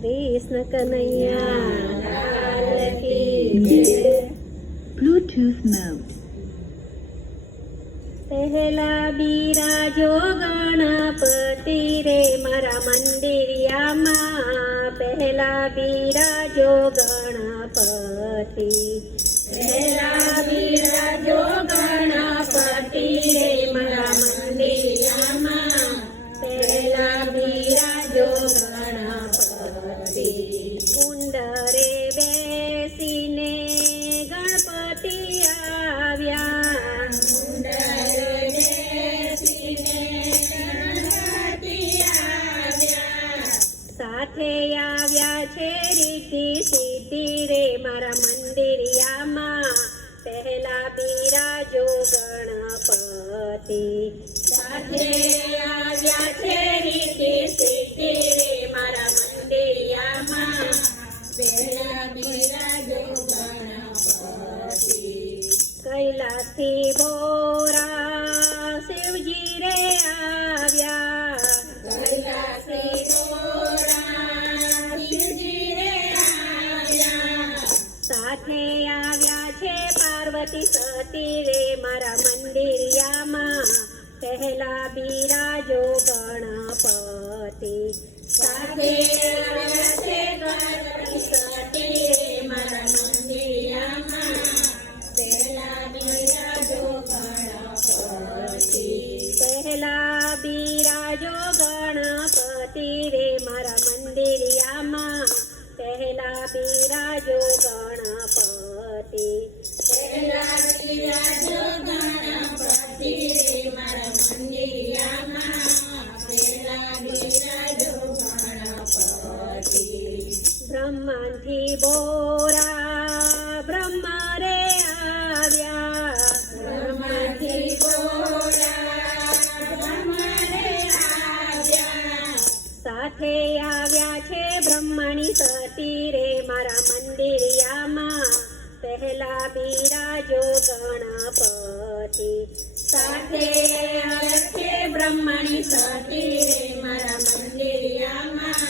કૃષ્ણ કનૈયા લાલ કી જય. Bluetooth mode. પહેલા બિરાજો ગણપતિ રે મારા મંદિરિયામાં. પહેલા બિરાજો ગણપતિ. પહેલા બિરાજો ગણપતિ રે મારા મંદિરિયામાં. પહેલા બિરાજો ગણપતિ. કુંડરે બેસીને ગણપતિ આવ્યા. સાથે આવ્યા છે રીતિ સિદ્ધિ રે મારા મંદિરિયામાં. પહેલા બિરાજો ગણપતિ. સાથે આવ્યા છે રીતિ સિદ્ધિ રે મારા મંદિરિયામાં. પહેલા બિરાજો ગણપતિ. કૈલાસથી બોરા શિવજી રે આવ્યા. કૈલાસથી સાથે આવ્યા છે પાર્વતી સતી રે મારા મંદિરિયામાં. પહેલા બિરાજો ગણપતિ. સાથે આવ્યા છે પાર્વતી સતી રે મારા મંદિરિયામાં. પહેલા બિરાજો ગણપતિ. પહેલા બિરાજો ગણપતિ રે મારા મંદિરિયામાં. પહેલા બિરાજો ગણપતિ. પહેલા બિરાજો ગણપતિ રે મારા મંદિરિયામાં. પહેલા બિરાજો ગણપતિ. બ્રહ્માંથી બોરા બ્રહ્મ રે આવ્યા. બ્રહ્માંથી બોરા બ્રહ્મ રે આવ્યા. સાથે આવ્યા છે બ્રહ્મણી સતી રે મારા મંદિરિયામાં. પહેલા બિરાજો ગણપતિ. સાથે આવ્યા છે બ્રહ્મણી સતી રે મારા મંદિરિયામાં.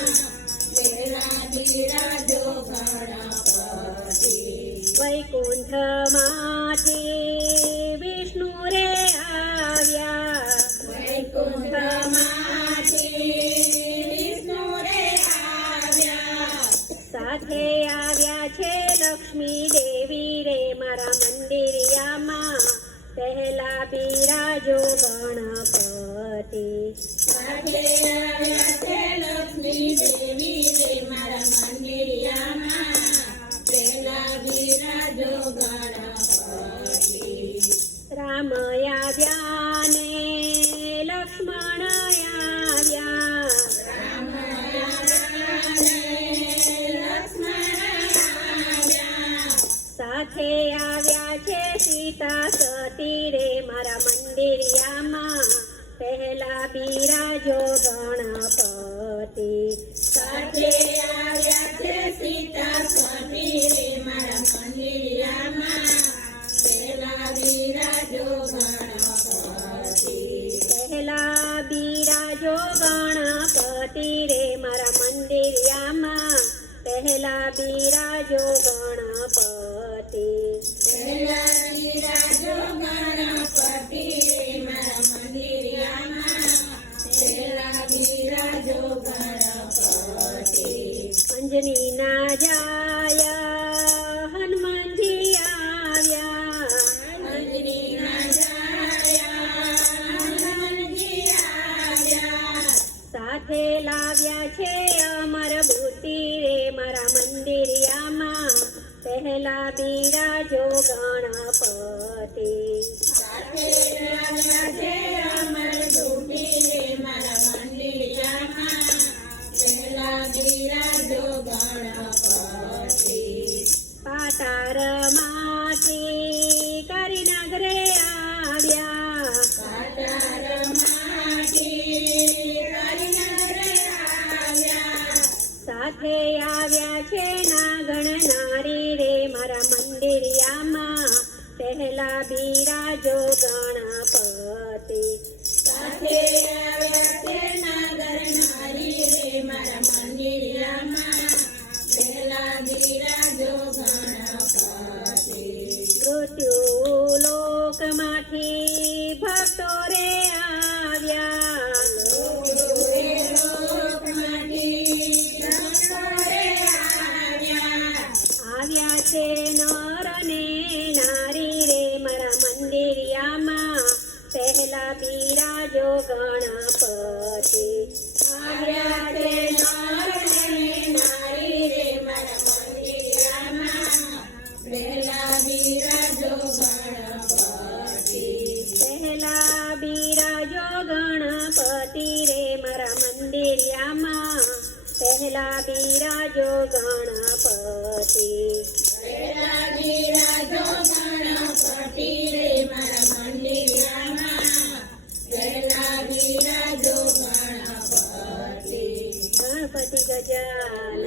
પહેલા બિરાજો ગણપતિ. વૈકુંઠમાંથી વિષ્ણુ રે આવ્યા. વૈકુંઠમાંથી સાથે આવ્યા છે લક્ષ્મી દેવી રે મારા મંદિરિયામાં. પહેલા બિરાજો ગણપતિ. સાથે આવ્યા છે લક્ષ્મી દેવી રે મારા મંદિરિયામાં. પહેલા બિરાજો ગણપતિ. રામ આવ્યા ને લક્ષ્મણ આવ્યા. સાથે આવ્યા છે સીતા સતી રે મારા મંદિરિયામાં. પહેલા બિરાજો ગણપતિ. સાથે આવ્યા છે સીતા સતી રે મારા મંદિરિયામાં. પહેલા બિરાજો ગણપતિ. પહેલા બિરાજો ગણપતિ રે મારા મંદિરિયામાં. પહેલા બિરાજો ગણપતિ. પહેલા બિરાજો ગણપતિ રે મારા મંદિરિયામાં. પહેલા બિરાજો ગણપતિ. અંજનીના જાય હનુમાનજી આવ્યા. અંજનીના જાય હનુમાનજી આવ્યા. સાથે લાવ્યા છે અમર બુદ્ધિ રે મારા મંદિરિયામાં. પહેલા બિરાજો ગણપતિ. સાથે લાવ્યા છે અમર બુદ્ધિ રે મારા મંદિરિયામાં. પહેલા બિરાજો ગણપતિ. પાતારમાંથી કરીનગરે આવ્યા. સાથે આવ્યા છે નાગણ નારી રે મારા મંદિરિયામાં. પહેલા બિરાજો ગણપતિ. સાથે આવ્યા છે નાગણ નારી રે મારા મંદિરિયામાં. પહેલા બિરાજો ગણપતિ પહેલા બિરાજો ગણપતિ રે મારા મંદિરમાં પહેલા બિરાજો ગણપતિ ગણપતિ ગજાનન